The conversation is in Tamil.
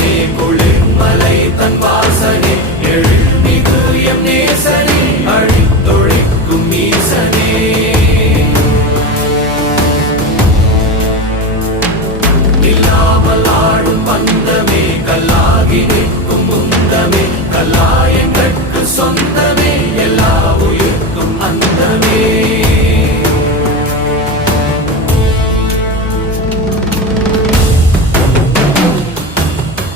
ஈசனே குளிர்மலை தன் வாசனே எழுமிகு எம் நேசனே அழித்தொழிக்கும் ஈசனே இல்லாமல் ஆடும் பந்தமே கல்லாகி நிற்கும் முந்தமே கல்லாயங்கட்கு சொந்த